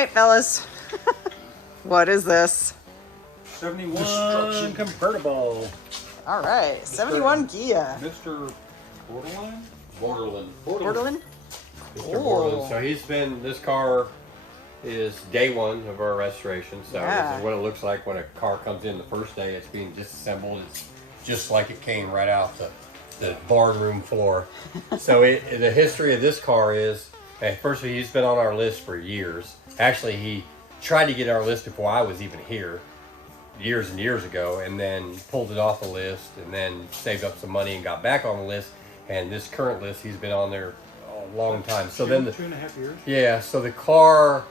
right, fellas. What is this? 71 convertible. All right, 71 Ghia. Mr. Borderline? Borderland. Borderland? Mr. Borderland. So he's been, this car is day one of our restoration. So this is what it looks like when a car comes in the first day. It's being disassembled. It's just like it came right out the barn room floor. So the history of this car is, first of all, he's been on our list for years. Actually, he tried to get our list before I was even here, years and years ago, and then pulled it off the list, and then saved up some money and got back on the list. And this current list, he's been on there a long time. So then 2.5 years. Yeah. So the car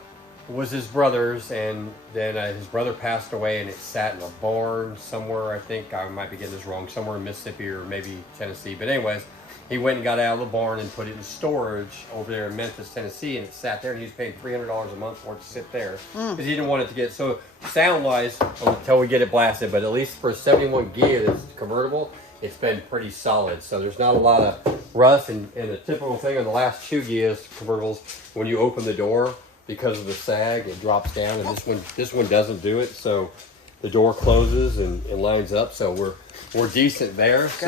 was his brother's, and then his brother passed away, and it sat in a barn somewhere. I think I might be getting this wrong, somewhere in Mississippi or maybe Tennessee. But anyways, he went and got out of the barn and put it in storage over there in Memphis, Tennessee, and it sat there, and he was paying $300 a month for it to sit there because he didn't want it to get so sound-wise until we get it blasted. But at least for a 71 Ghia that's convertible, it's been pretty solid. So there's not a lot of rust, and the typical thing on the last two Ghias convertibles, when you open the door, because of the sag, it drops down, and this one doesn't do it. So the door closes and lines up. So we're decent there. So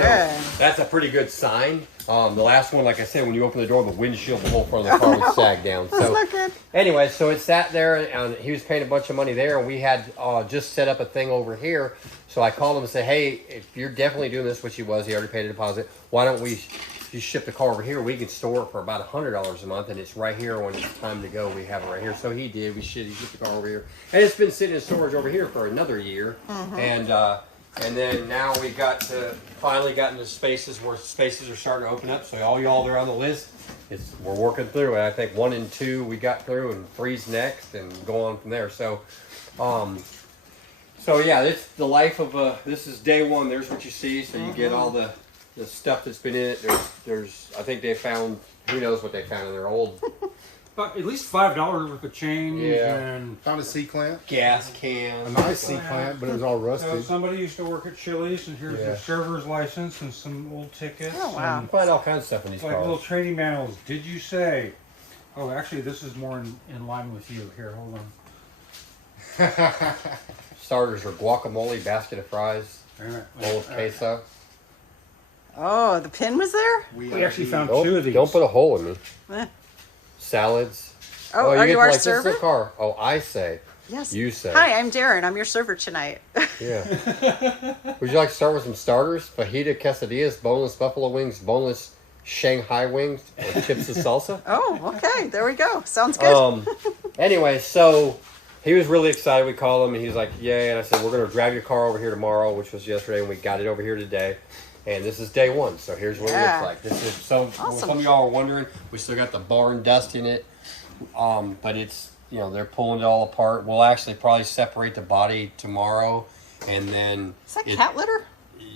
that's a pretty good sign. The last one, like I said, when you open the door, the windshield, the whole front of the car would sag down. That's so not good. Anyway, so it sat there, and he was paying a bunch of money there, and we had just set up a thing over here. So I called him and said, hey, if you're definitely doing this, which he was, he already paid a deposit, why don't we just ship the car over here? We can store it for about $100 a month, and it's right here when it's time to go. We have it right here. So he did. He shipped the car over here. And it's been sitting in storage over here for another year. And then now we finally got into spaces where spaces are starting to open up. So all y'all that are on the list, we're working through it. I think 1 and 2 we got through, and 3's next, and go on from there. So, yeah, it's the life of this is day one. There's what you see. So you get all the stuff that's been in it. There's I think they found, who knows what they found in their old. But at least $5 worth of change. Yeah. And Found a C-clamp. Gas can. A nice C-clamp, but it was all rusted. so somebody used to work at Chili's, and here's Yeah. their server's license and some old tickets. Oh, wow. And Find all kinds of stuff in these like cars. little trading manuals. Did you say? Oh, actually, this is more in line with you. Here, hold on. Starters are guacamole, basket of fries, All right. bowl of queso. Oh, the pin was there? We actually found Don't, 2 of these. don't put a hole in me. Eh. Salads. Oh, are you get our like, this is server? the car. Oh, I say. Yes. You say. Hi, I'm Darren. I'm your server tonight. Yeah. Would you like to start with some starters? Fajita quesadillas, boneless buffalo wings, boneless Shanghai wings, or chips of salsa? Oh, okay. There we go. Sounds good. Anyway, so he was really excited. We called him, and he was like, yay. And I said, we're going to drive your car over here tomorrow, which was yesterday, and we got it over here today. And this is day one, so here's what it looks like. This is some of y'all are wondering, we still got the barn dust in it, but it's, they're pulling it all apart. We'll actually probably separate the body tomorrow, and then Is that cat litter?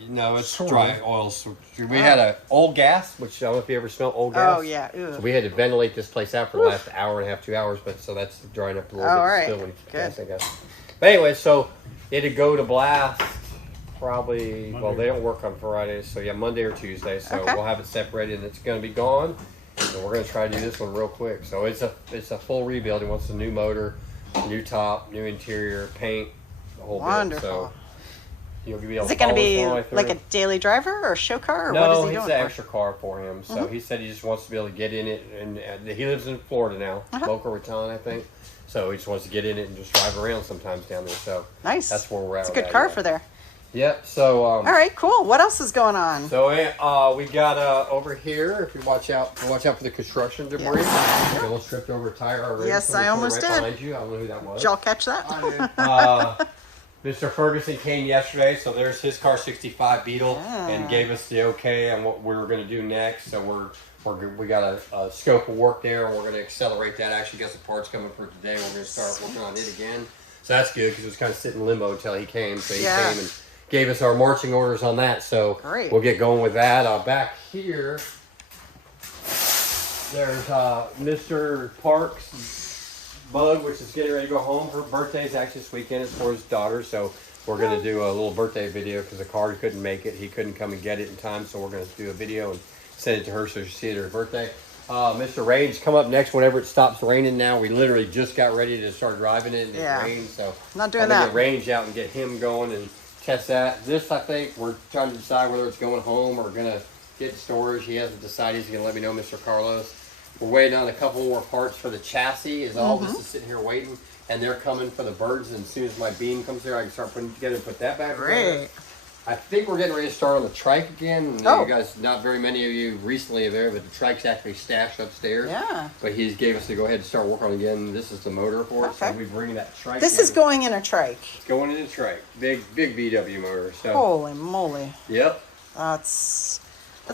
No, it's dry oil. So we had an old gas, which I don't know if you ever smelled old gas. Oh yeah. Ew. So we had to ventilate this place out for the last hour and a half, 2 hours, but so that's drying up a little bit. All right. Still when you Good. gas, I guess. But anyway, so it'd go to blast. Probably, well, they don't work on Fridays, so yeah, Monday or Tuesday. So we'll have it separated, and it's going to be gone. So we're going to try to do this one real quick. So it's a full rebuild. He wants a new motor, new top, new interior, paint, the whole bit. So you'll be able Is it to going to follow be us all the way like through. a daily driver or a show car, or No, what is he it's doing an for? extra car for him. So he said he just wants to be able to get in it, and he lives in Florida now, Boca Raton, I think. So he just wants to get in it and just drive around sometimes down there. So Nice. that's where we're at. It's a with good that, car yeah. for there. Yep. So All right, cool. What else is going on? So we got over here. If you watch out for the construction debris. Yes. You almost tripped over a tire already. Yes, Somebody I put it almost right did. Behind you. I don't know who that was. Did y'all catch that? Mr. Ferguson came yesterday, so there's his car 65 Beetle, and gave us the okay on what we were going to do next. So we got a scope of work there, and we're going to accelerate that. Actually, got some parts coming for today. We're going to start working on it again. So that's good because it was kind of sitting in limbo until he came. So he came and gave us our marching orders on that. So we'll get going with that. Back here, there's Mr. Parks' Bug, which is getting ready to go home. Her birthday's actually this weekend. It's for his daughter. So we're going to do a little birthday video because the car couldn't make it. He couldn't come and get it in time. So we're going to do a video and send it to her so she see it at her birthday. Mr. Rain's come up next whenever it stops raining now. We literally just got ready to start driving it and Yeah. it rained. So Not doing I'm gonna that. get Range out and get him going and test that. This, I think, we're trying to decide whether it's going home or going to get in storage. He hasn't decided. He's going to let me know, Mr. Carlos. We're waiting on a couple more parts for the chassis. Is all this is sitting here waiting. And they're coming for the birds. And as soon as my beam comes there, I can start putting it together and put that back together. Great. I think we're getting ready to start on the Trike again. And Oh. You guys, not very many of you recently are there, but the Trike's actually stashed upstairs. Yeah. But he gave us to go ahead and start working on it again. This is the motor for it. So Okay. we bring that Trike This in. is going in a trike. It's going in the Trike. Big VW motor. So, Holy moly. yep. That's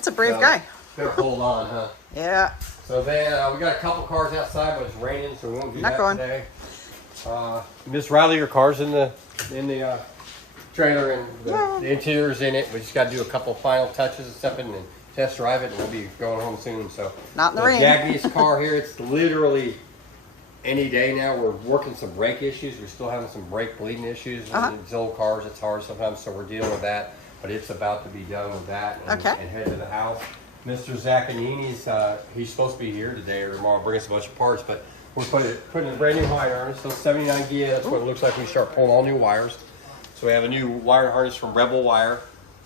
a brave So, guy. Better hold on, huh? Yeah. So then we got a couple cars outside, but it's raining, so we won't do Not that going. today. Miss Riley, your car's in the trailer and the interior's in it. We just got to do a couple final touches and stuff and then test drive it, and we'll be going home soon. So Not in the rain. Gagne's car here, it's literally any day now. We're working some brake issues. We're still having some brake bleeding issues. These old cars, it's hard sometimes, so we're dealing with that. But it's about to be done with that and head to the house. Mr. Zachanini's, he's supposed to be here today or tomorrow, bring us a bunch of parts, but we're putting a brand new wire harness. So 79 Ghia, that's what it looks like when we start pulling all new wires. So we have a new wire harness from Rebel Wire.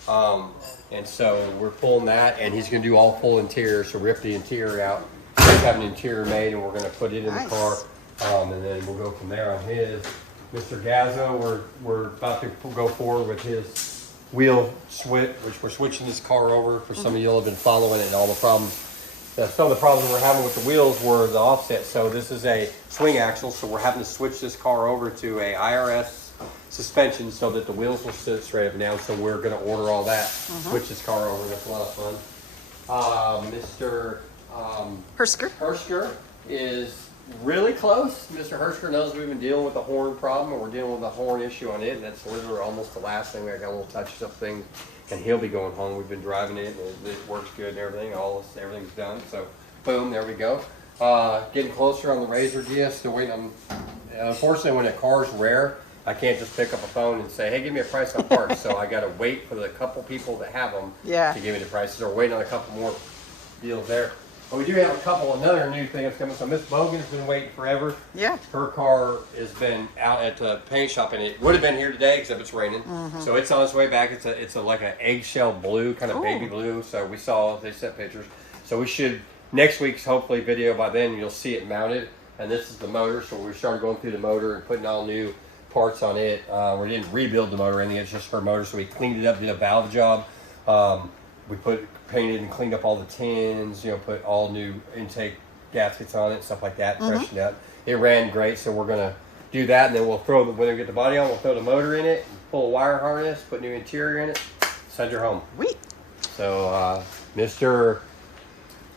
And so we're pulling that, and he's going to do all full interior, so rip the interior out. He's having an interior made, and we're going to put it in the car, and then we'll go from there on his. Mr. Gazzo, we're about to go forward with his wheel switch, which we're switching this car over. For some of you who have been following it and all the problems. Some of the problems we're having with the wheels were the offset. So this is a swing axle, so we're having to switch this car over to a IRS suspension so that the wheels will sit straight up and down. So we're going to order all that, switch this car over. That's a lot of fun. Mr. Hersker is really close. Mr. Hersker knows we've been dealing with the horn problem, and we're dealing with the horn issue on it, and that's literally almost the last thing. We got a little touches up things, and he'll be going home. We've been driving it, and it works good and everything. Everything's done. So, boom, there we go. Getting closer on the Razor Ghia. Still waiting on. Unfortunately, when a car's rare, I can't just pick up a phone and say, "Hey, give me a price on parts." So I got to wait for the couple people that have them to give me the prices. We're waiting on a couple more deals there. But we do have another new thing that's coming. So Miss Boggan's been waiting forever. Yeah. Her car has been out at the paint shop, and it would have been here today except it's raining. So it's on its way back. It's like an eggshell blue, kind of baby blue. So we saw, they sent pictures. So we should, next week's hopefully video, by then you'll see it mounted. And this is the motor. So we started going through the motor and putting all new parts on it. We didn't rebuild the motor or anything. It's just her motor. So we cleaned it up, did a valve job. We painted and cleaned up all the tins, put all new intake gaskets on it, stuff like that, freshened up. It ran great, so we're gonna do that, and then we'll when we get the body on, we'll throw the motor in it, pull a wire harness, put new interior in it, send her home. Sweet. So, Mr.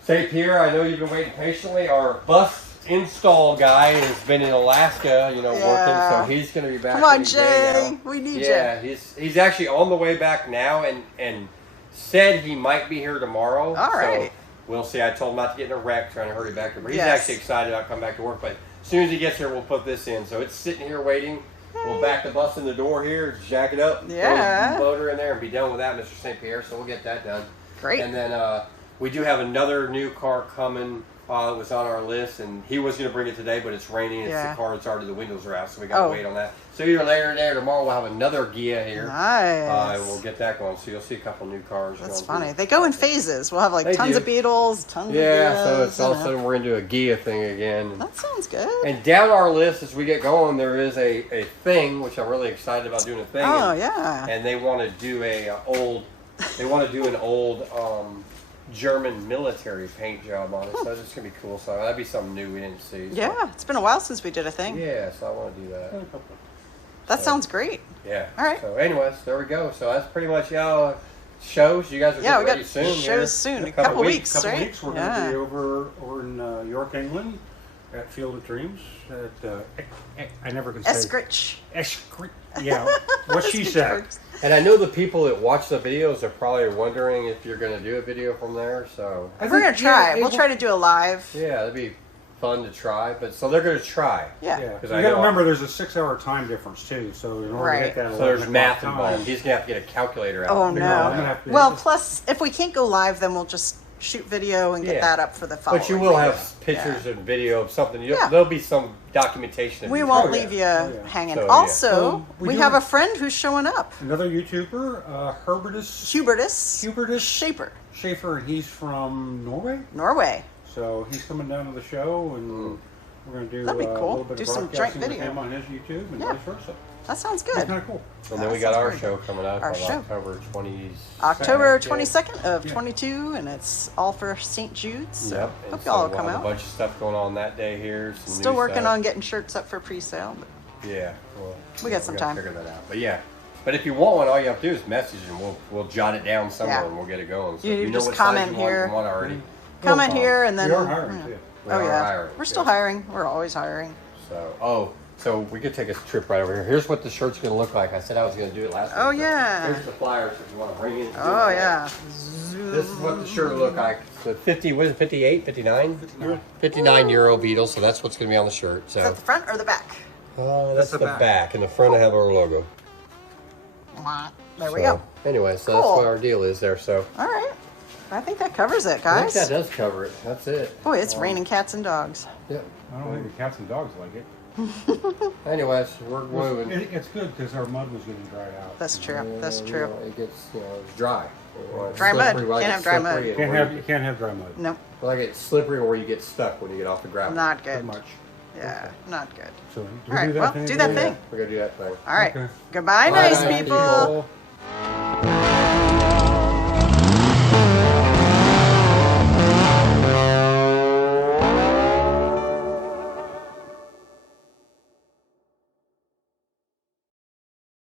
St. Pierre, I know you've been waiting patiently. Our bus install guy has been in Alaska, working, so he's gonna be back. Come on, any Jay, day now. we need you. Yeah, he's actually on the way back now, and said he might be here tomorrow. All right. So we'll see. I told him not to get in a wreck, trying to hurry back here. But he's actually excited I'll come back to work. But as soon as he gets here, we'll put this in. So it's sitting here waiting. We'll back the bus in the door here, jack it up, throw the motor in there, and be done with that, Mr. St. Pierre. So we'll get that done. Great. And then we do have another new car coming. It was on our list, and he was going to bring it today, but it's raining. It's the car that's already, the windows are out, so we got to wait on that. So either later today or tomorrow, we'll have another Ghia here. Nice. And we'll get that going. So you'll see a couple new cars. That's funny. They go in phases. We'll have tons of Beetles, tons of Ghias. So it's all of a sudden we're into a Ghia thing again. That sounds good. And down our list as we get going, there is a thing, which I'm really excited about doing a thing. Oh, yeah. And they want to do an old German military paint job on it. So it's going to be cool. So that'd be something new we didn't see. So. Yeah, it's been a while since we did a thing. Yeah, so I want to do that. That sounds great. Yeah. All right. So anyways, there we go. So that's pretty much shows. You guys are getting ready soon. Shows soon. A couple weeks, Couple right? weeks. We're going to be over in York, England, at Field of Dreams. I never can say. Eskridge. Yeah, what she said. And I know the people that watch the videos are probably wondering if you're going to do a video from there. So We're going to try. We'll try to do a live. Yeah, that'd be fun to try. But so they're going to try. Yeah. You got to remember there's a 6-hour time difference too. So in order to get that, so there's math involved. He's going to have to get a calculator out. Oh no. Well, plus if we can't go live, then we'll just shoot video and get Yeah. that up for the following. But you will video. have pictures and video of something. Yeah. There'll be some documentation. of We you. won't Oh, leave you yeah. Oh, yeah. hanging. So, yeah. Also, we we do have have- a friend who's showing up. Another YouTuber, Hubertus Hubertus Shaper, and he's from Norway. Norway. So he's coming down to the show, and we're going to do That'd be a cool. little bit Do of some joint broadcasting with video. him on his YouTube and Yeah. vice versa. That sounds That's good. kind of cool. And then we That got sounds our great. show coming up Our on show. October 20th. October Yeah. 22nd of Yeah. 22, and it's all for St. Jude's. So Yep. And hope so y'all will we'll come have out. A bunch of stuff going on that day here. Some Still new working stuff. on getting shirts up for pre-sale. But Yeah. Well, We got some gotta time. Figure that out. But yeah. But if you want one, all you have to do is message, and we'll jot it down somewhere, Yeah. and we'll get it going. So You if you know just what size comment you want, here. you want already. comment We'll here, and then We are hiring, too. We Oh are yeah, hiring, we're still yes. hiring. We're always hiring. So we could take a trip right over here. Here's what the shirt's going to look like. I said I was going to do it last week. Oh, but yeah. Here's the flyers if you want to bring it. Oh yeah. This is what the shirt look like. So 50, what is it, 58, 59? 59 euro Beetle, so that's what's going to be on the shirt. Is So that the front or the back? that's the back. In the front, I have our logo. There we go. Anyway, so Cool. that's what our deal is there. So All right. I think that covers it, I think guys. that does cover it. That's it. Boy, it's raining cats and dogs. Yep. I don't think the cats and dogs like it. Anyways, we're Well, moving. it's good because our mud was getting dried out. That's true. That's You true. know, it gets, it's dry. It's Dry mud. slippery, like Can't it's have dry mud. slippery, You and can't have dry mud. Nope. like it's slippery, or you get stuck when you get off the gravel. Not Pretty good. much. Yeah, not good. So, do All right, well, do that thing. We're gonna do that thing. All right. Okay. Goodbye, Bye, nice nice people. people.